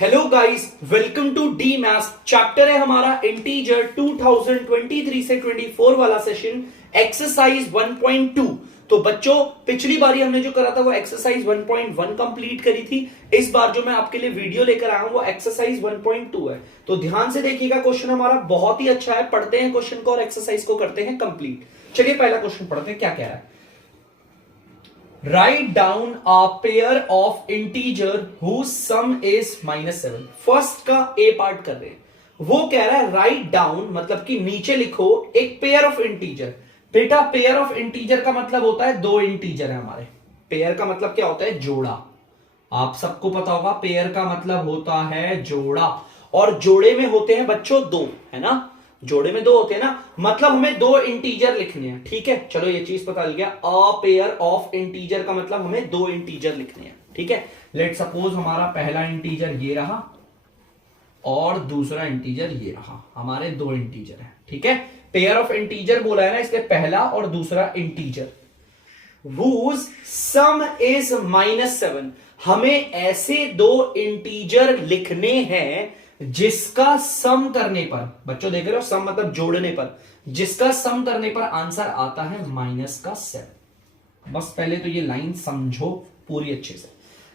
Hello guys, welcome to the maths. Chapter है हमारा integer 2023 से 24 वाला सेशन, एक्सरसाइज 1.2। तो बच्चों, पिछली बारी हमने जो करा था वो एक्सरसाइज 1.1 कंप्लीट करी थी। इस बार जो मैं आपके लिए वीडियो लेकर आया हूं वो एक्सरसाइज 1.2 है। तो ध्यान से देखिएगा, क्वेश्चन हमारा बहुत ही अच्छा है। पढ़ते हैं क्वेश्चन को और एक्सरसाइज को करते हैं कंप्लीट। चलिए पहला क्वेश्चन पढ़ते हैं, क्या कह रहा है। Write down a pair of integer whose sum is -7। First का ए पार्ट कर रहे हैं। वो कह रहा है राइट डाउन मतलब कि नीचे लिखो एक पेयर ऑफ इंटीजर। बेटा पेयर ऑफ इंटीजर का मतलब होता है दो इंटीजर है हमारे। पेयर का मतलब क्या होता है? जोड़ा। आप सबको पता होगा पेयर का मतलब होता है जोड़ा, और जोड़े में होते हैं बच्चों दो, है ना। जोड़े में दो होते हैं ना, मतलब हमें दो इंटीजर लिखने हैं। ठीक है, चलो ये चीज पता लग गया। अ पेयर ऑफ इंटीजर का मतलब हमें दो इंटीजर लिखने हैं। ठीक है, लेट सपोज हमारा पहला इंटीजर ये रहा और दूसरा इंटीजर ये रहा। हमारे दो इंटीजर है। ठीक है, पेयर ऑफ इंटीजर बोला है ना, इसके पहला और दूसरा इंटीजर। whose sum is -7। हमें ऐसे दो इंटीजर लिखने हैं जिसका सम करने पर, बच्चों देख रहे हो, सम मतलब जोड़ने पर, जिसका सम करने पर आंसर आता है -7। बस पहले तो ये लाइन समझो पूरी अच्छे से।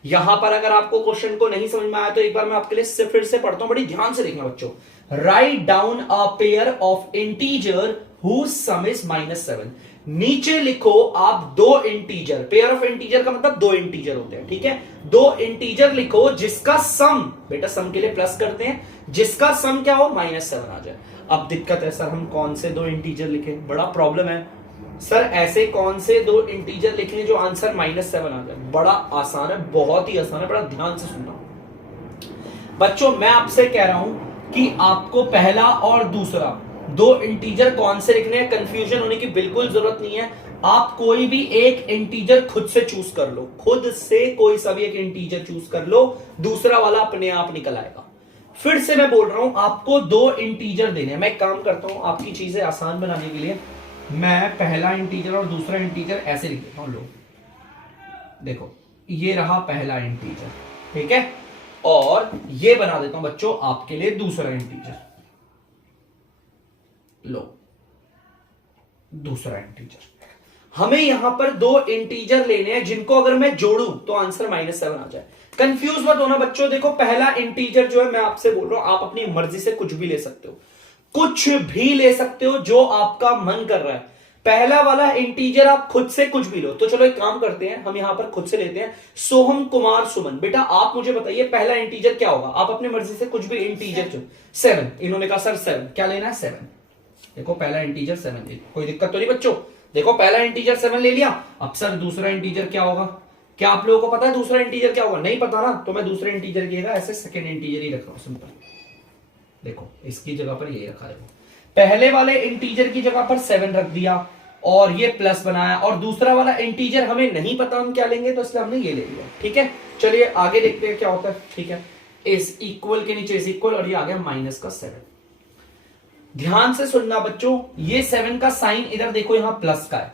यहां पर अगर आपको क्वेश्चन को नहीं समझ में आया तो एक बार मैं आपके लिए फिर से पढ़ता हूं, बड़ी ध्यान से देखना बच्चों। Write down a pair of integer whose sum is -7। नीचे लिखो आप दो इंटीजर। पेयर ऑफ इंटीजर का मतलब दो इंटीजर होते हैं। ठीक है, दो इंटीजर लिखो जिसका सम, बेटा सम के लिए प्लस करते हैं, जिसका सम क्या हो? -7 आ जाए। अब दिक्कत है सर, हम कौन से दो इंटीजर लिखे? बड़ा प्रॉब्लम है सर, ऐसे कौन से दो इंटीजर लिखे जो आंसर -7 आ जाए? बड़ा आसान है, बहुत ही आसान है, बड़ा ध्यान से सुनना बच्चों। मैं आपसे कह रहा हूं कि आपको पहला और दूसरा दो इंटीजर कौन से लिखने हैं, कंफ्यूजन होने की बिल्कुल जरूरत नहीं है। आप कोई भी एक इंटीजर खुद से चूज कर लो, खुद से कोई सा भी एक इंटीजर चूज कर लो, दूसरा वाला अपने आप निकल आएगा। फिर से मैं बोल रहा हूं, आपको दो इंटीजर देने हैं। मैं एक काम करता हूं, आपकी चीजें आसान बनाने के लिए मैं पहला इंटीजर और दूसरा इंटीजर ऐसे लिख देता हूं। लो देखो, ये रहा पहला इंटीजर, ठीक है, और ये बना देता हूं बच्चों आपके लिए दूसरा इंटीजर। लो दूसरा इंटीजर। हमें यहां पर दो इंटीजर लेने हैं जिनको अगर मैं जोड़ूं तो आंसर -7 आ जाए। कंफ्यूज मत होना बच्चों। देखो पहला इंटीजर जो है, मैं आपसे बोल रहा हूं, आप अपनी मर्जी से कुछ भी ले सकते हो, कुछ भी ले सकते हो जो आपका मन कर रहा है। पहला वाला इंटीजर आप खुद से कुछ भी लो। तो चलो एक काम करते हैं, हम यहां पर खुद से लेते हैं सोहम कुमार सुमन। बेटा आप मुझे बताइए पहला इंटीजर क्या होगा? आप अपनी मर्जी से कुछ भी इंटीजर चुन। 7। इन्होंने कहा सर 7, क्या लेना है? 7। देखो पहला इंटीजर 7, कोई दिक्कत तो नहीं बच्चों? देखो पहला इंटीजर 7 ले लिया। अब सर दूसरा इंटीजर क्या होगा? क्या आप लोगों को पता है दूसरा इंटीजर क्या होगा? नहीं पता ना, तो मैं दूसरे इंटीजर की जगह ऐसे सेकंड इंटीजर ही रख रहा हूं, सिंपल। देखो इसकी जगह पर ये रखा। देखो पहले वाले इंटीजर की जगह पर 7 रख दिया और ये प्लस बनाया, और दूसरा वाला इंटीजर हमें नहीं पता हम क्या लेंगे, तो इसलिए हमने ये ले लिया। ठीक है, चलिए आगे देखते हैं क्या होता है। ठीक है, इस इक्वल के नीचे इस इक्वल, और ये आ गया -7। ध्यान से सुनना बच्चों, ये 7 का साइन इधर देखो, यहां प्लस का है।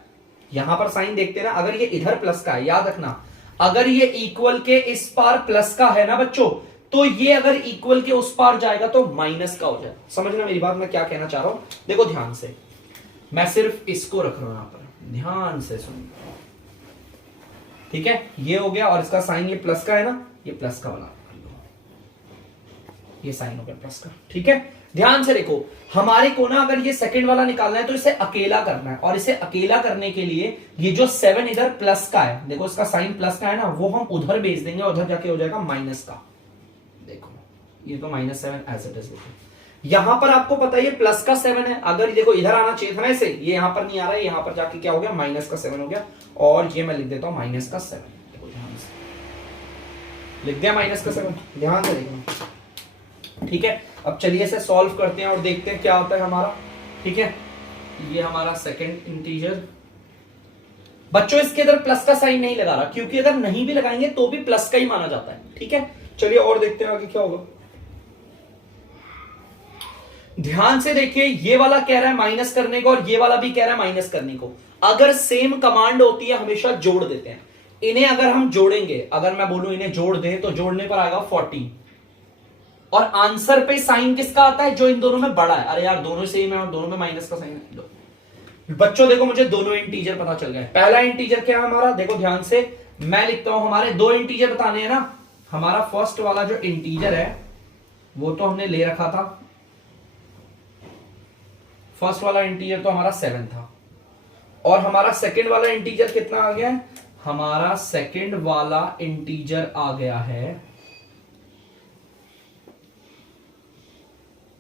यहां पर साइन देखते हैं ना, अगर ये इधर प्लस का है, याद रखना, अगर ये इक्वल के इस पार प्लस का है ना बच्चों, तो ये अगर इक्वल के उस पार जाएगा तो माइनस का हो जाए। समझना मेरी बात, मैं क्या कहना चाह रहा हूं। देखो ध्यान से, मैं सिर्फ इसको रख रहा हूं यहां पर, ध्यान से सुन। ठीक है, ये हो गया, और इसका साइन ये प्लस का है ना, ये प्लस का बना, ये साइन हो गया प्लस का। ठीक है, ध्यान से देखो, हमारे को ना अगर ये सेकंड वाला निकालना है तो इसे अकेला करना है, और इसे अकेला करने के लिए ये जो 7 इधर प्लस का है, देखो इसका साइन प्लस का है ना, वो हम उधर भेज देंगे, उधर जाके हो जाएगा माइनस का। देखो ये तो -7 एज इट इज। देखो यहां पर आपको पता है ये प्लस का 7 है, अगर देखो इधर आना चाहिए था ना इसे, ये यहां पर नहीं आ रहा है, यहां पर जाके क्या हो गया? -7 हो गया, और ये मैं लिख देता हूं -7। देखो ध्यान से लिख दिया -7, ध्यान से देखना। ठीक है, अब चलिए इसे सॉल्व करते हैं और देखते हैं क्या होता है हमारा। ठीक है, ये हमारा सेकंड इंटीजर। बच्चों इसके इधर प्लस का साइन नहीं लगा रहा, क्योंकि अगर नहीं भी लगाएंगे तो भी प्लस का ही माना जाता है। ठीक है, चलिए और देखते हैं आगे क्या होगा। ध्यान से देखिए, ये वाला कह रहा है माइनस करने को और ये वाला भी कह रहा है माइनस करने को। अगर सेम कमांड होती है हमेशा जोड़ देते हैं। इन्हें अगर हम जोड़ेंगे, अगर मैं बोलूं इन्हें जोड़ दें, तो जोड़ने पर आएगा 40। और आंसर पे साइन किसका आता है, जो इन दोनों में बड़ा है। अरे यार दोनों सेम है और दोनों में माइनस का साइन है। बच्चों देखो मुझे दोनों इंटीजर पता चल गए। पहला इंटीजर क्या है हमारा, देखो ध्यान से मैं लिखता हूं, हमारे दो इंटीजर बताने हैं ना। हमारा फर्स्ट वाला जो इंटीजर है वो तो हमने ले रखा था, फर्स्ट वाला इंटीजर तो हमारा 7 था। और हमारा सेकंड वाला इंटीजर कितना आ गया है, हमारा सेकंड वाला इंटीजर आ गया है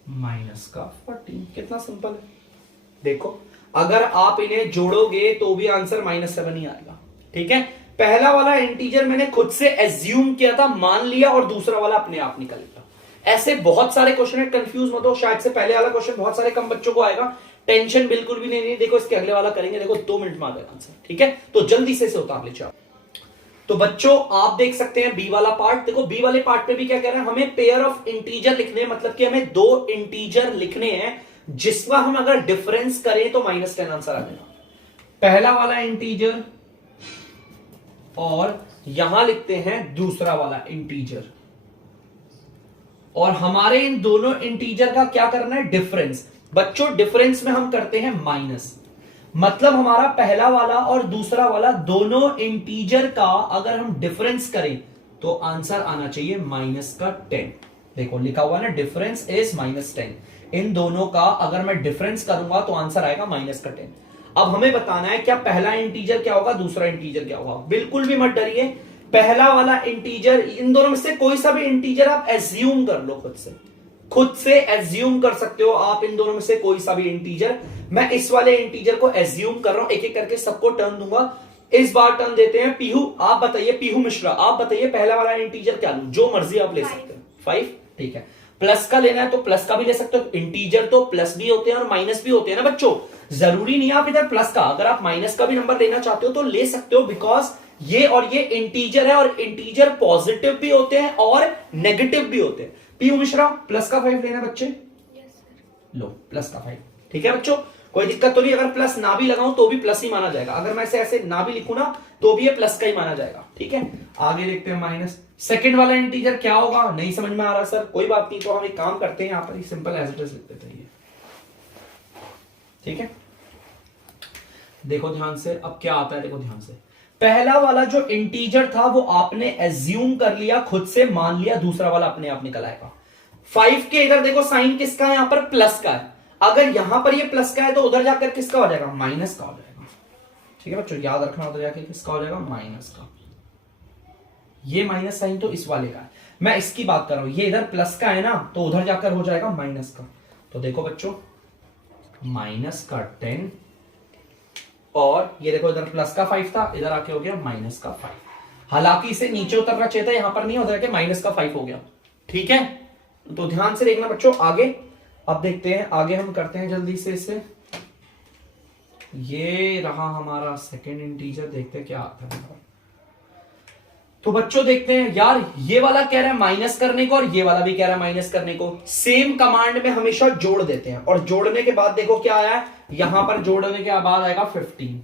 माइनस का 14। कितना सिंपल है। देखो अगर आप इन्हें जोड़ोगे तो भी आंसर -7 ही आएगा। ठीक है, पहला वाला इंटीजर मैंने खुद से एज्यूम किया था, मान लिया, और दूसरा वाला अपने आप निकल गया। ऐसे बहुत सारे क्वेश्चन है, कंफ्यूज मत हो। शायद से पहले वाला क्वेश्चन बहुत सारे कम बच्चों को आएगा, टेंशन बिल्कुल भी नहीं। देखो इसके अगले वाला करेंगे, देखो 2 मिनट में आ जाएगा आंसर। ठीक है, तो जल्दी से उतार ले जाओ। तो बच्चों आप देख सकते हैं बी वाला पार्ट। देखो बी वाले पार्ट पे भी क्या कह रहा है, हमें पेयर ऑफ इंटीजर लिखने हैं, मतलब कि हमें 2 इंटीजर लिखने हैं जिसका हम अगर डिफरेंस करें तो -10 आंसर आ जाएगा। पहला वाला इंटीजर और यहां लिखते हैं दूसरा वाला इंटीजर, और हमारे इन दोनों इंटीजर का क्या करना है, डिफरेंस। बच्चों डिफरेंस में हम करते हैं माइनस, मतलब हमारा पहला वाला और दूसरा वाला दोनों इंटीजर का अगर हम डिफरेंस करें तो आंसर आना चाहिए -10। देखो लिखा हुआ ना, डिफरेंस इज -10। इन दोनों का अगर मैं डिफरेंस करूंगा तो आंसर आएगा -10। अब हमें बताना है क्या पहला इंटीजर क्या होगा, दूसरा इंटीजर क्या होगा। बिल्कुल भी मत डरिए, पहला वाला इंटीजर, इन दोनों में से कोई सा भी इंटीजर आप एज्यूम कर लो, खुद से एज्यूम कर सकते हो आप इन दोनों में से कोई सा भी इंटीजर। मैं इस वाले इंटीजर को एज्यूम कर रहा हूं, एक एक करके सबको टर्न दूंगा। इस बार टर्न देते हैं पीहू, आप बताइए, पीहू मिश्रा आप बताइए पहला वाला इंटीजर क्या लूं, जो मर्जी आप ले सकते हैं। 5, ठीक है। प्लस का लेना है तो प्लस का भी ले सकते हो, इंटीजर तो प्लस भी होते हैं और माइनस भी होते हैं ना बच्चों। जरूरी नहीं है आप इधर प्लस का, अगर आप माइनस का भी नंबर लेना चाहते हो तो ले सकते हो, बिकॉज ये और ये इंटीजर है, और इंटीजर पॉजिटिव भी होते हैं और नेगेटिव भी होते हैं। पीयू मिश्रा प्लस का 5 लेना बच्चे, लो प्लस का 5। ठीक है बच्चों, कोई दिक्कत तो नहीं, अगर प्लस ना भी लगाऊं तो भी प्लस ही माना जाएगा, अगर मैं ऐसे ना भी लिखूं ना तो भी ये प्लस का ही माना जाएगा। ठीक है, आगे देखते हैं माइनस। सेकंड वाला इंटीजर क्या होगा, नहीं समझ में आ रहा सर, कोई बात नहीं, तो हम एक काम करते हैं, यहां पर सिंपल एज इट इज लिख देते हैं। ठीक है, देखो ध्यान से अब क्या आता है, देखो ध्यान से। पहला वाला जो इंटीजर था वो आपने एज्यूम कर लिया, खुद से मान लिया, दूसरा वाला अपने आप निकल आएगा। 5 के इधर देखो साइन किसका है, यहां पर प्लस का है, अगर यहां पर ये प्लस का है तो उधर जाकर किसका हो जाएगा, माइनस का हो जाएगा। ठीक है बच्चों, याद रखना, उधर जाके किसका हो जाएगा, माइनस का। ये माइनस साइन तो इस वाले का है, मैं इसकी बात कर रहा हूं, ये इधर प्लस का है ना तो उधर जाकर हो जाएगा माइनस का। तो देखो बच्चों माइनस का 10, और ये देखो इधर प्लस का 5 था, इधर आके हो गया माइनस का 5। हालांकि इसे नीचे उतरना चाहिए था, यहां पर नहीं, उधर आके माइनस का 5 हो गया। ठीक है, तो ध्यान से देखना बच्चों आगे। अब देखते हैं आगे, हम करते हैं जल्दी से इसे। ये रहा हमारा सेकंड इंटीजर, देखते हैं क्या आता है। तो बच्चों देखते हैं, यार ये वाला कह रहा है माइनस करने को और ये वाला भी कह रहा है माइनस करने को। सेम कमांड में हमेशा जोड़ देते हैं, और जोड़ने के बाद देखो क्या आया है, यहां पर जोड़ने के बाद आएगा 15,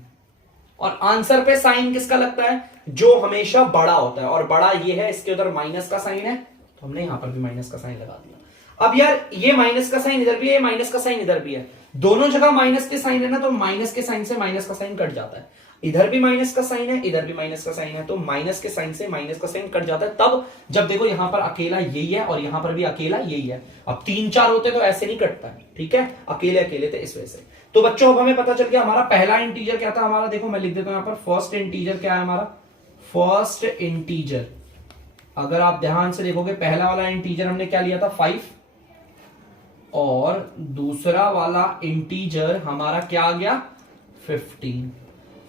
और आंसर पे साइन किसका लगता है, जो हमेशा बड़ा होता है, और बड़ा ये है, इसके उधर माइनस का साइन है, तो हमने यहां पर भी माइनस का साइन लगा दिया। अब यार ये माइनस का साइन इधर भी है, माइनस का साइन इधर भी है, दोनों जगह माइनस के साइन है ना, तो माइनस के साइन से माइनस का साइन कट जाता है। इधर भी माइनस का साइन है, इधर भी माइनस का साइन है, तो माइनस के साइन से माइनस का साइन कट जाता है तब जब देखो यहां पर अकेला यही है और यहां पर भी अकेला यही है। अब 3-4 होते तो ऐसे नहीं कटता है। ठीक है, अकेले अकेले थे इस वजह से। तो बच्चों अब हमें पता चल गया हमारा पहला इंटीजर क्या था हमारा, देखो मैं लिख देता हूं यहां पर, फर्स्ट इंटीजर क्या है हमारा, फर्स्ट इंटीजर। अगर आप ध्यान से देखोगे पहला वाला इंटीजर हमने क्या लिया था 5, और दूसरा वाला इंटीजर हमारा क्या आ गया 15।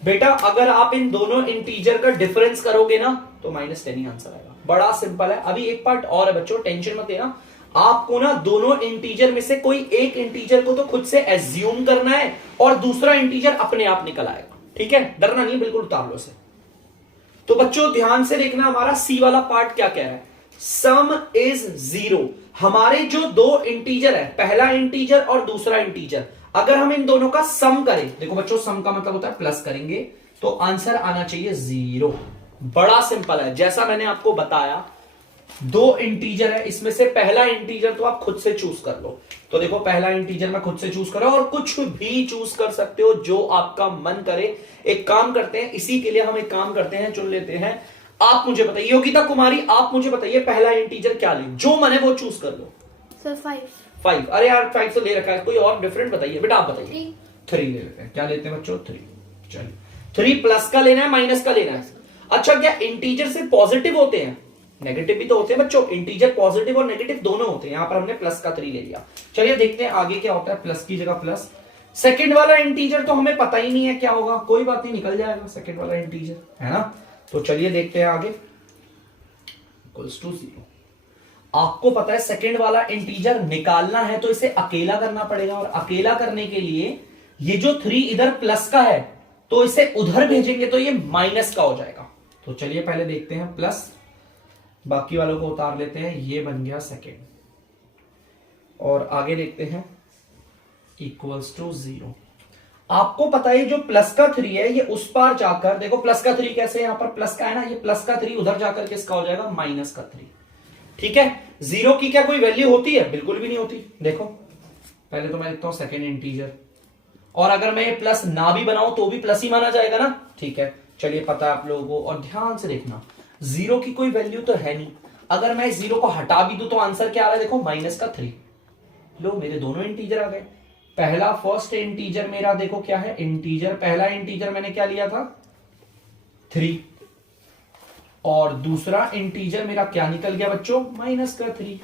बेटा अगर आप इन दोनों इंटीजर का डिफरेंस करोगे ना तो -10 ही आंसर आएगा, बड़ा सिंपल है। अभी एक पार्ट और है बच्चों, टेंशन मत लेना, आपको ना दोनों इंटीजर में से कोई एक इंटीजर को तो खुद से एज्यूम करना है, और दूसरा इंटीजर अपने आप निकल आएगा। ठीक है, डरना नहीं, बिल्कुल उतार लो इसे। तो बच्चों ध्यान से देखना, हमारा सी वाला पार्ट क्या कह रहा है, सम इज 0। हमारे जो दो इंटीजर है, पहला इंटीजर और दूसरा इंटीजर, अगर हम इन दोनों का सम करें, देखो बच्चों सम का मतलब होता है प्लस करेंगे, तो आंसर आना चाहिए 0। बड़ा सिंपल है, जैसा मैंने आपको बताया दो इंटीजर है, इसमें से पहला इंटीजर तो आप खुद से चूज कर लो। तो देखो पहला इंटीजर मैं खुद से चूज कर रहा हूं, और कुछ भी चूज कर सकते हो जो आपका मन करे। एक काम करते हैं, इसी के लिए हम एक काम करते हैं, चुन लेते हैं। आप मुझे बताइए, योगिता कुमारी आप मुझे बताइए पहला इंटीजर क्या ले, जो मन है वो चूज कर लो। सर 5। अरे यार 5 तो ले रखा है, कोई और डिफरेंट बताइए बेटा, आप बताइए। 3 3 ले लेते हैं। क्या लेते हैं बच्चों? 3। चलिए 3 प्लस का लेना है माइनस का लेना है? अच्छा, क्या इंटीजर से पॉजिटिव होते हैं? नेगेटिव भी तो होते हैं बच्चों। इंटीजर पॉजिटिव और नेगेटिव दोनों होते हैं। यहां पर हमने प्लस का 3 ले लिया। चलिए देखते हैं आगे क्या होता है। प्लस की जगह प्लस। सेकंड वाला इंटीजर तो हमें पता ही नहीं है क्या होगा, कोई बात नहीं, निकल जाएगा सेकंड वाला इंटीजर, है ना। तो चलिए देखते हैं आगे। Equals to 0। आपको पता है सेकंड वाला इंटीजर निकालना है तो इसे अकेला करना पड़ेगा, और अकेला करने के लिए ये जो 3 इधर प्लस का है तो इसे उधर भेजेंगे तो ये माइनस का हो जाएगा। तो चलिए पहले देखते हैं प्लस, बाकी वालों को उतार लेते हैं। ये बन गया सेकंड, और आगे देखते हैं इक्वल्स टू 0। आपको पता है जो प्लस का 3 है ये उस पार जाकर, देखो प्लस का 3 कैसे, यहां पर प्लस का है ना, ये प्लस का 3 उधर जाकर किसका हो जाएगा? माइनस का 3। ठीक है। 0 की क्या कोई वैल्यू होती है? बिल्कुल भी नहीं होती। देखो पहले तो मैं लिखता हूं सेकेंड इंटीजर, और अगर मैं ये प्लस ना भी बनाऊं तो भी प्लस ही माना जाएगा ना। ठीक है, चलिए पता है आप लोगों को। और ध्यान से देखना, 0 की कोई वैल्यू तो है नहीं। अगर मैं 0 को हटा भी दूं तो आंसर क्या आ रहा है? देखो माइनस का 3। लो मेरे दोनों इंटीजर आ गए। पहला फर्स्ट इंटीजर मेरा देखो क्या है? इंटीजर। पहला इंटीजर मैंने क्या लिया था? 3। और दूसरा इंटीजर मेरा क्या निकल गया बच्चों? माइनस का 3।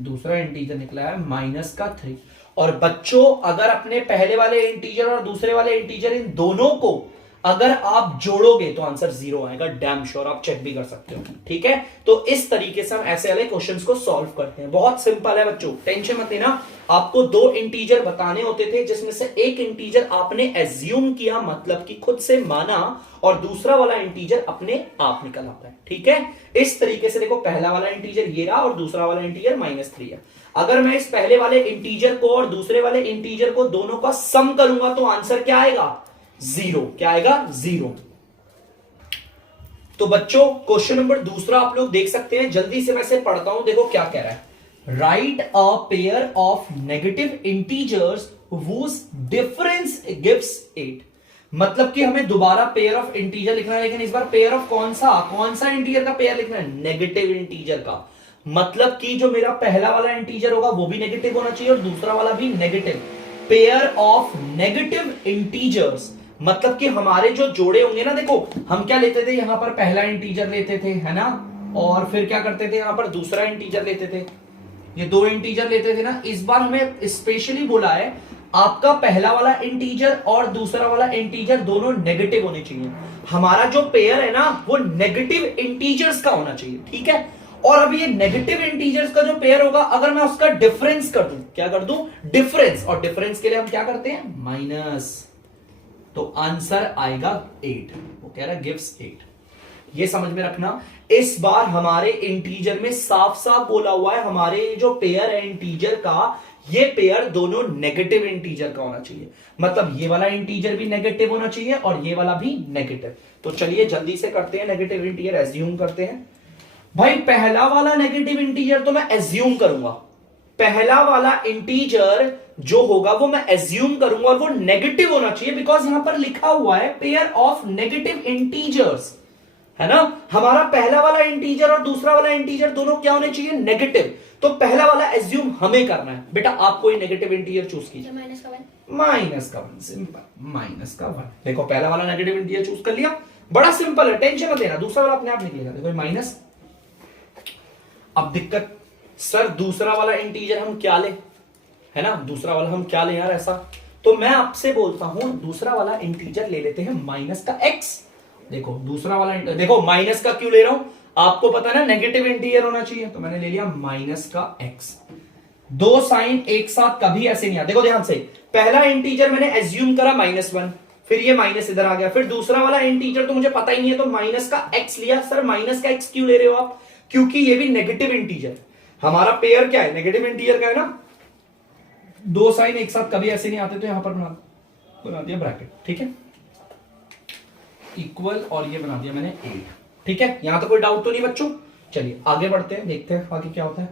दूसरा इंटीजर निकला है माइनस का 3। और बच्चों अगर अपने पहले वाले इंटीजर और दूसरे वाले इंटीजर इन दोनों को अगर आप जोड़ोगे तो आंसर 0 आएगा, डैम श्योर। आप चेक भी कर सकते हो। ठीक है, तो इस तरीके से हम ऐसे वाले क्वेश्चंस को सॉल्व करते हैं। बहुत सिंपल है बच्चों, टेंशन मत लेना। आपको 2 इंटीजर बताने होते थे, जिसमें से एक इंटीजर आपने एज्यूम किया, मतलब कि खुद से माना, और दूसरा वाला इंटीजर अपने आप निकल आता है। ठीक है, इस तरीके से देखो पहला वाला इंटीजर ये रहा और दूसरा वाला इंटीजर -3 है। अगर मैं इस पहले वाले इंटीजर को और दूसरे वाले इंटीजर को दोनों का सम करूंगा तो आंसर क्या आएगा? 0। क्या आएगा? 0। तो बच्चों क्वेश्चन नंबर दूसरा आप लोग देख सकते हैं, जल्दी से मैं इसे पढ़ता हूं। देखो क्या कह रहा है। Right a pair of negative integers whose difference gives 8। मतलब कि हमें दोबारा पेयर ऑफ इंटीजर लिखना है, लेकिन इस बार पेयर ऑफ कौन सा इंटीजर का पेयर लिखना है? नेगेटिव इंटीजर का। मतलब कि जो मेरा पहला वाला इंटीजर होगा वो भी नेगेटिव होना चाहिए और दूसरा वाला भी negative. Pair of negative integers मतलब कि हमारे जो जोड़े होंगे ना, देखो हम क्या लेते थे, यहां पर पहला इंटीजर लेते थे, है ना, और फिर क्या करते थे, यहां पर दूसरा इंटीजर लेते थे। ये 2 इंटीजर लेते थे ना। इस बार हमें स्पेशली बोला है आपका पहला वाला इंटीजर और दूसरा वाला इंटीजर दोनों नेगेटिव होने चाहिए। हमारा जो पेयर है ना वो नेगेटिव इंटीजर्स का होना चाहिए। ठीक है, और अभी ये नेगेटिव इंटीजर्स का जो पेयर होगा, अगर मैं उसका डिफरेंस कर दूं, क्या कर दूं? डिफरेंस। और डिफरेंस के लिए हम क्या करते हैं? माइनस। तो आंसर आएगा 8। वो कह रहा है गिव्स 8। ये समझ में रखना। इस बार हमारे इंटीजर में साफ साफ बोला हुआ है, हमारे जो पेयर है इंटीजर का, ये पेयर दोनों नेगेटिव इंटीजर का होना चाहिए। मतलब ये वाला इंटीजर भी नेगेटिव होना चाहिए और ये वाला भी नेगेटिव। तो चलिए जल्दी से करते हैं, नेगेटिव इंटीजर एज्यूम करते हैं। भाई पहला वाला नेगेटिव इंटीजर तो मैं एज्यूम करूंगा, पहला वाला इंटीजर जो होगा वो मैं एज्यूम करूंगा और वो नेगेटिव होना चाहिए, बिकॉज यहां पर लिखा हुआ है पेयर ऑफ नेगेटिव इंटीजर्स, है ना। हमारा पहला वाला इंटीजर और दूसरा वाला इंटीजर दोनों क्या होने चाहिए? नेगेटिव। तो पहला वाला एज्यूम हमें करना है। बेटा आप कोई नेगेटिव इंटीजर चूज कीजिए। -1। सिंपल, -1। देखो पहला वाला नेगेटिव इंटीजर चूज कर लिया, बड़ा सिंपल है, टेंशन मत लेना। दूसरा वाला अपने आप निकलेगा। देखो माइनस। अब दिक्कत, सर दूसरा वाला इंटीजर हम क्या ले, है ना, दूसरा वाला हम क्या ले यार ऐसा। तो मैं आपसे बोलता हूं दूसरा वाला इंटीजर ले लेते हैं माइनस का x। देखो दूसरा वाला, देखो माइनस का क्यों ले रहा हूं, आपको पता है ना नेगेटिव इंटीजर होना चाहिए, तो मैंने ले लिया माइनस का x। 2 साइन एक साथ कभी ऐसे नहीं आते। देखो ध्यान से, पहला इंटीजर मैंने एज्यूम करा -1, फिर ये माइनस इधर आ गया, फिर दूसरा वाला इंटीजर तो मुझे पता ही नहीं है तो माइनस का x लिया। सर माइनस का x क्यों ले रहे हो आप? क्योंकि ये भी नेगेटिव इंटीजर, हमारा पेयर क्या है? नेगेटिव इंटीजर का है ना। 2 साइन एक साथ कभी ऐसे नहीं आते, तो यहां पर बना दिया ब्रैकेट। ठीक है, इक्वल, और ये बना दिया मैंने 8। ठीक है, यहां तो कोई डाउट तो नहीं बच्चों। चलिए आगे बढ़ते हैं, देखते हैं आगे क्या होता है।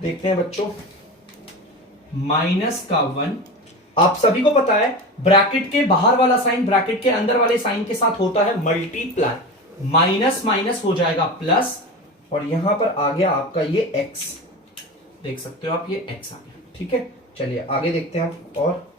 देखते हैं बच्चों, -1, आप सभी को पता है ब्रैकेट के बाहर वाला साइन ब्रैकेट के अंदर वाले साइन के साथ होता है मल्टीप्लाई, माइनस माइनस हो जाएगा प्लस, और यहां पर आ गया आपका ये x, देख सकते हो आप ये x आ गया। ठीक है, चलिए आगे देखते हैं आप, और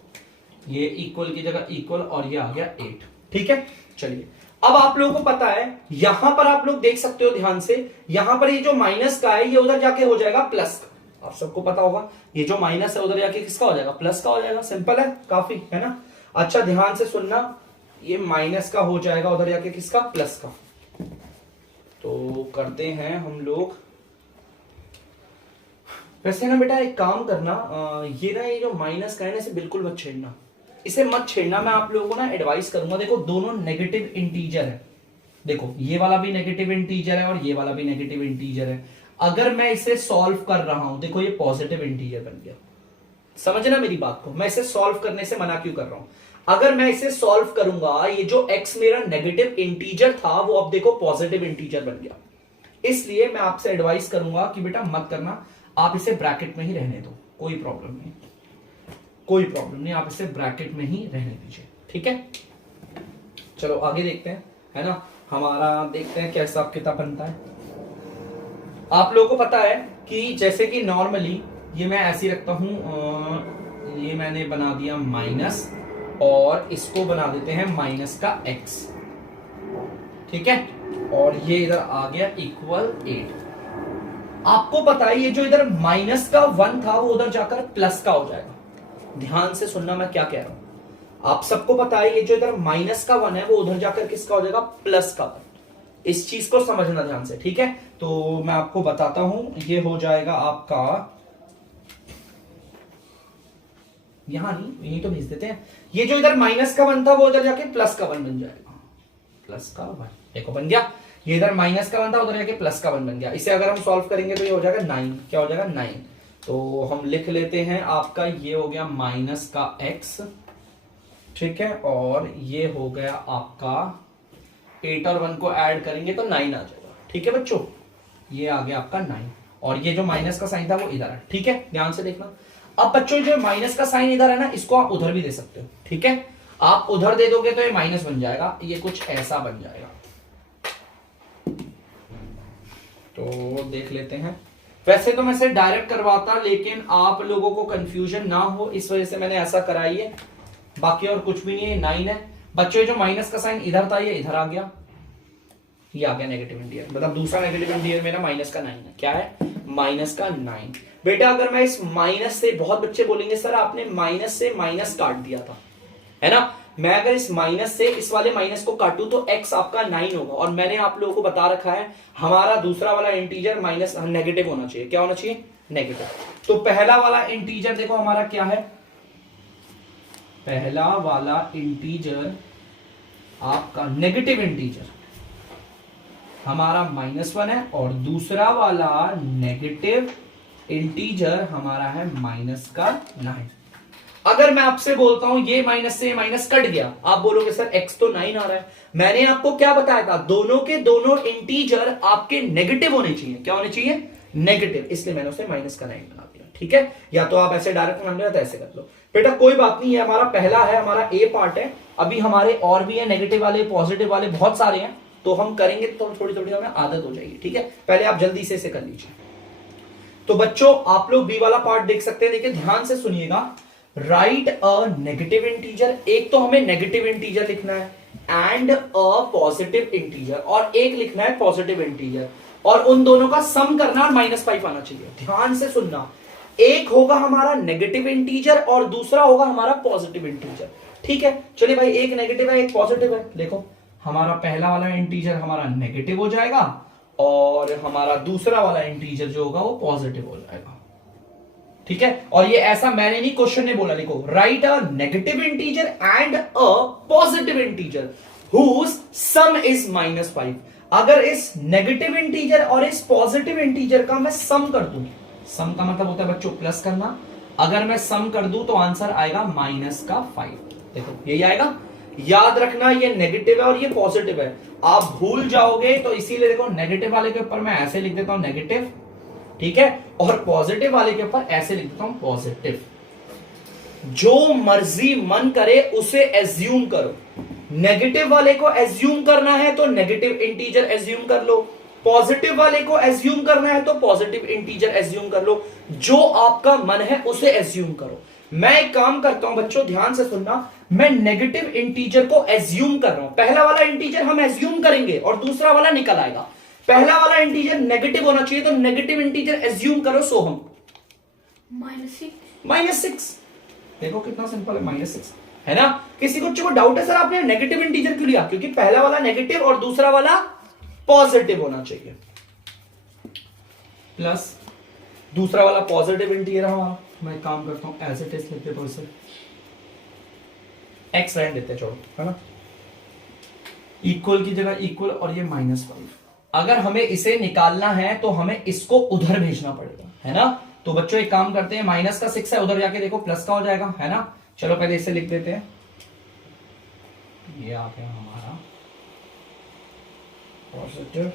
ये इक्वल की जगह इक्वल, और ये आ गया 8। ठीक है, चलिए अब आप लोगों को पता है यहां पर आप लोग देख सकते हो ध्यान से, यहां पर ये जो माइनस का है ये उधर जाके हो जाएगा प्लस का। आप सबको पता होगा ये जो माइनस है उधर जाके किसका हो जाएगा, प्लस का हो जाएगा। सिंपल है काफी, है ना। अच्छा ध्यान से सुनना, ये माइनस का हो जाएगा उधर जाके किसका, प्लस का। तो करते हैं हम लोग, वैसे ना बेटा एक काम करना, ये जो माइनस का है ना इसे बिल्कुल मत छेड़ना, इसे मत छेड़ना। मैं आप लोगों को ना एडवाइस करूंगा, देखो दोनों नेगेटिव इंटीजर है, देखो ये वाला भी नेगेटिव इंटीजर है और ये वाला भी नेगेटिव इंटीजर है। अगर मैं इसे सॉल्व कर रहा हूं, देखो ये पॉजिटिव इंटीजर बन गया, समझना मेरी बात को, मैं इसे सॉल्व करने से मना क्यों कर रहा हूं। अगर मैं इसे सॉल्व करूंगा, ये जो x मेरा नेगेटिव इंटीजर था वो अब देखो पॉजिटिव इंटीजर बन गया। इसलिए मैं आपसे एडवाइस करूंगा कि बेटा मत करना, आप इसे ब्रैकेट में ही रहने दो, कोई प्रॉब्लम नहीं, कोई प्रॉब्लम नहीं, आप इसे ब्रैकेट में ही रहने दीजिए। ठीक है, चलो आगे देखते हैं, है ना। हमारा देखते हैं क्या हिसाब किताब बनता है। आप लोगों को पता है कि जैसे कि नॉर्मली ये मैं ऐसे ही रखता हूं, ये मैंने बना दिया माइनस, और इसको बना देते हैं माइनस का x। ठीक है, और ये इधर आ गया इक्वल 8। आपको पता है ये जो इधर माइनस का 1 था वो उधर जाकर प्लस का हो जाएगा। ध्यान से सुनना मैं क्या कह रहा हूं। आप सबको पता है ये जो इधर माइनस का 1 है वो उधर जाकर किसका हो जाएगा, प्लस का 1। इस चीज को समझना ध्यान से। ठीक है, तो मैं आपको बताता हूं, ये हो जाएगा आपका, यहां नहीं यही तो भेज देते हैं, ये जो इधर माइनस का 1 था वो उधर जाके प्लस का 1 बन जाएगा, प्लस का 1। देखो बन गया, ये इधर माइनस का 1 था उधर जाके प्लस का 1 बन गया। इसे अगर हम सॉल्व करेंगे तो ये हो जाएगा 9। क्या हो जाएगा, 9। तो हम लिख लेते हैं आपका ये हो गया माइनस का x। ठीक है, और ये हो गया आपका 8 और 1 को ऐड करेंगे तो 9 आ जाएगा। ठीक है बच्चों, ये आ गया आपका 9, और ये जो माइनस का साइन था वो इधर है। ठीक है, ध्यान से देखना। अब बच्चों जो माइनस का साइन इधर है ना, इसको आप उधर भी दे सकते हो। ठीक है, आप उधर दे दोगे तो ये माइनस बन जाएगा, ये कुछ ऐसा बन जाएगा। तो देख लेते हैं, वैसे तो मैं इसे डायरेक्ट करवाता, लेकिन आप लोगों को कंफ्यूजन ना हो इस वजह से मैंने ऐसा कराई है, बाकी और कुछ भी नहीं है। 9 है बच्चों, जो माइनस का साइन इधर था ये इधर आ गया, ये आ गया नेगेटिव इंटीजर, मतलब दूसरा नेगेटिव इंटीजर मेरा माइनस का 9 है। क्या है, माइनस का 9। बेटा अगर मैं इस माइनस से, बहुत बच्चे बोलेंगे सर आपने माइनस से माइनस काट दिया था, है ना। मैं अगर इस माइनस से इस वाले माइनस को काटूं तो x आपका 9 होगा, और मैंने आप लोगों को बता रखा है हमारा दूसरा वाला इंटीजर माइनस नेगेटिव होना चाहिए। क्या होना चाहिए, नेगेटिव। तो पहला वाला इंटीजर देखो हमारा क्या है, पहला वाला इंटीजर आपका नेगेटिव इंटीजर हमारा -1 है, और दूसरा वाला नेगेटिव इंटीजर हमारा है माइनस का 9। अगर मैं आपसे बोलता हूं ये माइनस से माइनस कट गया, आप बोलोगे सर x तो 9 आ रहा है। मैंने आपको क्या बताया था, दोनों के दोनों इंटीजर आपके नेगेटिव होने चाहिए। क्या होने चाहिए, नेगेटिव, इसलिए मैंने उसे माइनस का 9 बना दिया। ठीक है, या तो आप ऐसे डायरेक्ट मान लो या तो ऐसे कर लो। बेटा कोई बात नहीं, है हमारा पहला है, हमारा ए पार्ट है, अभी हमारे और भी है नेगेटिव वाले पॉजिटिव वाले बहुत सारे हैं, तो हम करेंगे तो थोड़ी थोड़ी हमें आदत हो जाएगी। ठीक है, पहले आप जल्दी से इसे कर लीजिए। तो बच्चों आप लोग बी वाला पार्ट देख सकते हैं, देखिए ध्यान से सुनिएगा। राइट अ नेगेटिव इंटीजर, एक तो हमें नेगेटिव इंटीजर लिखना है एंड अ पॉजिटिव इंटीजर, और एक लिखना है पॉजिटिव इंटीजर, और उन दोनों का सम करना -5 आना चाहिए। ध्यान से सुनना, एक होगा हमारा नेगेटिव इंटीजर और दूसरा होगा हमारा पॉजिटिव इंटीजर। ठीक है, चलिए भाई, एक नेगेटिव है एक पॉजिटिव है। देखो हमारा पहला वाला इंटीजर हमारा नेगेटिव हो जाएगा, और हमारा दूसरा वाला इंटीजर जो होगा वो पॉजिटिव हो जाएगा। ठीक है, और ये ऐसा मैंने नहीं, क्वेश्चन ने बोला, देखो write a negative integer and a positive integer whose sum is -5। अगर इस नेगेटिव इंटीजर और इस पॉजिटिव इंटीजर का मैं सम कर दूं, सम का मतलब होता है बच्चों प्लस करना, अगर मैं सम कर दूं तो आंसर आएगा -5। देखो यही आएगा, याद रखना ये नेगेटिव है और ये पॉजिटिव है, आप भूल जाओगे तो इसीलिए देखो नेगेटिव वाले के ऊपर मैं ऐसे लिख देता हूं नेगेटिव, ठीक है, और पॉजिटिव वाले के ऊपर ऐसे लिख देता हूं पॉजिटिव। जो मर्जी मन करे उसे एज्यूम करो। नेगेटिव वाले को एज्यूम करना है तो नेगेटिव इंटीजर एज्यूम कर लो, पॉजिटिव वाले को एज्यूम करना है तो पॉजिटिव इंटीजर एज्यूम कर लो, जो आपका मन है उसे एज्यूम करो। मैं एक काम करता हूं बच्चों, ध्यान से सुनना, मैं नेगेटिव इंटीजर को एज्यूम कर रहा हूं। पहला वाला इंटीजर हम एज्यूम करेंगे और दूसरा वाला निकल आएगा। पहला वाला इंटीजर नेगेटिव होना चाहिए तो नेगेटिव इंटीजर एज्यूम करो, सोहम -6। देखो कितना सिंपल है, -6 है ना। किसी को डाउट है सर आपने नेगेटिव इंटीजर क्यों लिया, क्योंकि पहला वाला नेगेटिव और दूसरा वाला पॉजिटिव होना चाहिए, प्लस दूसरा वाला पॉजिटिव इंटीजर हमारा। मैं काम करता हूं एज इट इज लिख देता हूं इसे, एक्स रहने देते छोड़ो, है ना, इक्वल की जगह इक्वल और ये -5। अगर हमें इसे निकालना है तो हमें इसको उधर भेजना पड़ेगा, है ना। तो बच्चों एक काम करते हैं, -6 है, उधर जाके देखो प्लस का हो जाएगा, है ना। चलो पहले इसे लिख देते हैं, ये आ गया हमारा पॉजिटिव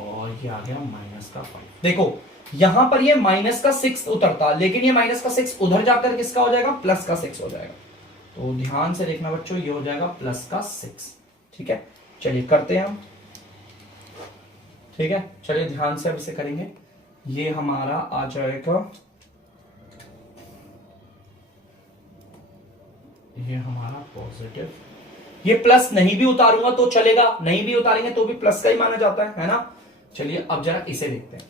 और ये आ गया -5। देखो यहां पर ये -6 उतरता, लेकिन ये -6 उधर जाकर किसका हो जाएगा, +6 हो जाएगा। तो ध्यान से देखना बच्चों, ये हो जाएगा +6, ठीक है। चलिए करते हैं हम, ठीक है, चलिए ध्यान से अब इसे करेंगे। ये हमारा आ जाएगा, ये हमारा पॉजिटिव, ये प्लस नहीं भी उतारूंगा तो चलेगा, नहीं भी उतारेंगे तो भी प्लस का ही माना जाता है ना। चलिए अब जरा इसे देखते हैं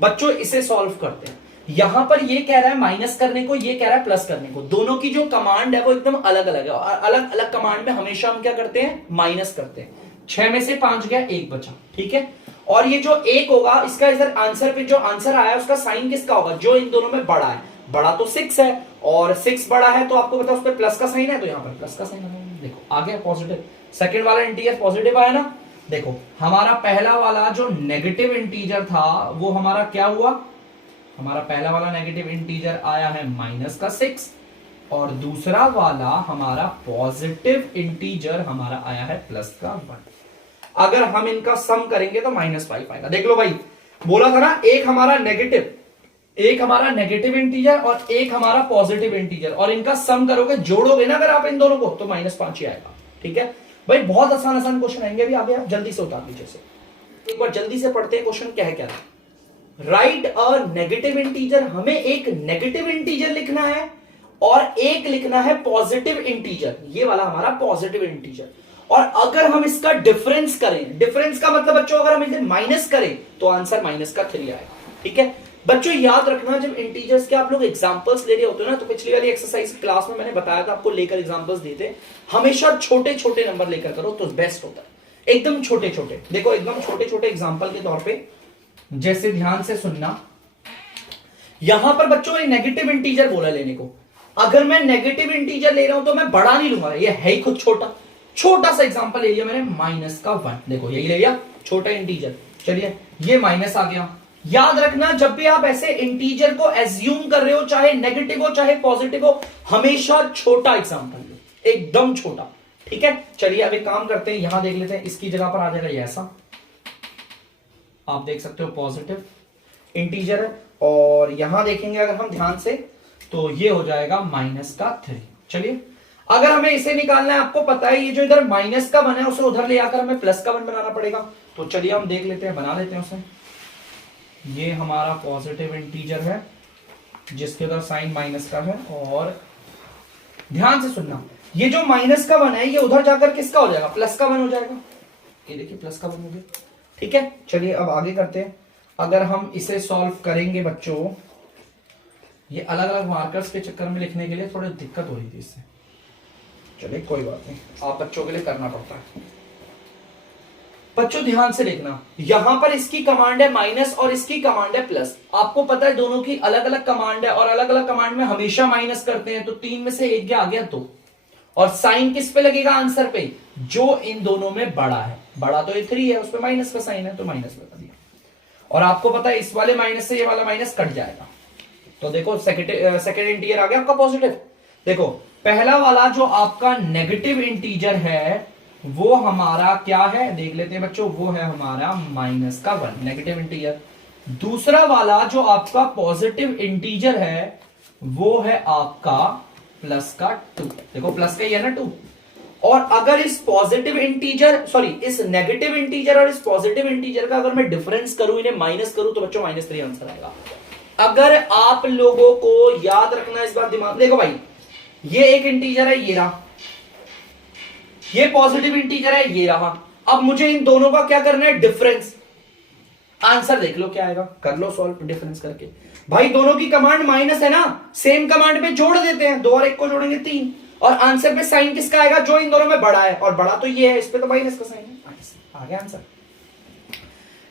बच्चों, इसे सॉल्व करते हैं। यहां पर ये कह रहा है माइनस करने को, ये कह रहा है प्लस करने को। दोनों की जो कमांड है वो एकदम अलग अलग है, और अलग अलग कमांड में हमेशा हम क्या करते हैं, माइनस करते हैं। 6 में से 5 गया, 1 बचा, ठीक है। और ये जो 1 होगा, इसका इधर आंसर पे जो आंसर आया उसका साइन किसका होगा, जो इन दोनों में बड़ा है। बड़ा तो 6 है और 6 बड़ा है तो आपको पता है उस पर प्लस का साइन है, तो यहां पर प्लस का साइन है। देखो आ गया पॉजिटिव, सेकंड वाला इंटीजर पॉजिटिव आया ना। देखो हमारा पहला वाला जो नेगेटिव इंटीजर था वो हमारा क्या हुआ, हमारा पहला वाला नेगेटिव इंटीजर आया है -6 और दूसरा वाला हमारा पॉजिटिव इंटीजर हमारा आया है +1। अगर हम इनका सम करेंगे तो -5 आएगा। देख लो भाई, बोला था ना, एक हमारा नेगेटिव इंटीजर और एक हमारा पॉजिटिव इंटीजर, और इनका सम करोगे, जोड़ोगे ना अगर आप इन दोनों को, तो -5 ही आएगा, ठीक है भाई। बहुत आसान आसान क्वेश्चन आएंगे अभी, आगे आप जल्दी से उतार दीजिए से। एक बार जल्दी से पढ़ते हैं क्वेश्चन क्या है, क्या है। राइट अ नेगेटिव इंटीजर, हमें एक नेगेटिव इंटीजर लिखना है और एक लिखना है पॉजिटिव इंटीजर, ये वाला हमारा पॉजिटिव इंटीजर। और अगर हम इसका डिफरेंस करें, डिफरेंस का मतलब बच्चों अगर हम इसे माइनस करें तो आंसर -3 आएगा, ठीक है। बच्चों याद रखना, जब इंटीजर्स के आप लोग एग्जांपल्स ले रहे होते हो ना, तो पिछली वाली एक्सरसाइज क्लास में मैंने बताया था आपको, लेकर एग्जांपल्स देते, हमेशा छोटे छोटे नंबर लेकर करो तो बेस्ट होता है, एकदम छोटे छोटे। देखो एकदम छोटे छोटे एग्जांपल के तौर पे, जैसे ध्यान से सुनना, यहां पर बच्चों ये नेगेटिव इंटीजर बोला लेने को। अगर मैं नेगेटिव इंटीजर ले रहा हूं तो मैं बड़ा नहीं लूंगा, ये है ही खुद छोटा। छोटा सा एग्जांपल ले लिया मैंने, -1, देखो यही ले लिया छोटा इंटीजर। चलिए ये माइनस आ गया। याद रखना, जब भी आप ऐसे इंटीजर को एज्यूम कर रहे हो, चाहे नेगेटिव हो चाहे पॉजिटिव हो, हमेशा छोटा एग्जांपल लो, एकदम छोटा, ठीक है। चलिए अब एक काम करते हैं, यहां देख लेते हैं, इसकी जगह पर आ जाएगा ये ऐसा, आप देख सकते हो पॉजिटिव इंटीजर है, और यहां देखेंगे अगर हम ध्यान से तो ये हो जाएगा -3। चलिए अगर हमें इसे निकालना है, आपको पता है ये जो इधर माइनस का वन है उसे उधर ले आकर हमें +1 बनाना पड़ेगा। तो चलिए हम देख लेते हैं, बना लेते हैं उसे। ये हमारा पॉजिटिव इंटीजर है जिसके उधर साइन माइनस का है, और ध्यान से सुनना, ये जो -1 है ये उधर जाकर किसका हो जाएगा, +1 हो जाएगा। ये देखिए +1 हो गया, ठीक है। चलिए अब आगे करते हैं। अगर हम इसे सॉल्व करेंगे बच्चों, ये अलग अलग मार्कर्स के चक्कर में लिखने के लिए थोड़ी दिक्कत हो रही थी इससे, चलिए कोई बात नहीं, आप बच्चों के लिए करना पड़ता है। बच्चों ध्यान से देखना, यहां पर इसकी कमांड है माइनस और इसकी कमांड है प्लस। आपको पता है दोनों की अलग अलग कमांड है, और अलग अलग कमांड में हमेशा माइनस करते हैं, तो 3 में से 1 आ गया 2, और साइन किस पे लगेगा आंसर पे, जो इन दोनों में बड़ा है। बड़ा तो ये 3 है, उस पर माइनस का साइन है तो माइनस लगा दिया। और आपको पता है इस वाले माइनस से ये वाला माइनस कट जाएगा, तो देखो सेकंड इंटीजर आ गया आपका पॉजिटिव। देखो पहला वाला जो आपका नेगेटिव इंटीजर है वो हमारा क्या है, देख लेते हैं बच्चों, वो है हमारा -1 नेगेटिव इंटीजर। दूसरा वाला जो आपका पॉजिटिव इंटीजर है वो है आपका +2। देखो प्लस का ही है ना 2। और अगर इस पॉजिटिव इंटीजर इस नेगेटिव इंटीजर और इस पॉजिटिव इंटीजर का अगर मैं डिफरेंस करूं, इन्हें माइनस करूं, तो बच्चों -3 आंसर आएगा। अगर आप लोगों को याद रखना इस बात दिमाग, देखो भाई ये एक इंटीजर है, ये रहा, ये पॉजिटिव इंटीजर है, ये रहा। अब मुझे इन दोनों का क्या करना है, डिफरेंस। आंसर देख लो क्या आएगा, कर लो सॉल्व डिफरेंस करके। भाई दोनों की कमांड माइनस है ना, सेम कमांड पे जोड़ देते हैं, 2 और 1 को जोड़ेंगे 3, और आंसर पे साइन किसका आएगा, जो इन दोनों में बड़ा है, और बड़ा तो ये है, इस पे तो माइनस का साइन है। आ गया आंसर।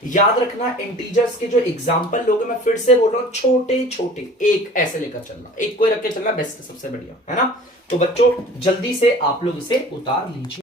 याद रखना इंटीजर्स के जो एग्जांपल लोगे, मैं फिर से बोल रहा हूं, छोटे छोटे, एक ऐसे लेकर चलना, एक कोई रख के चलना बेस्ट, सबसे बढ़िया है ना। तो बच्चों जल्दी से आप लोग इसे उतार लीजिए।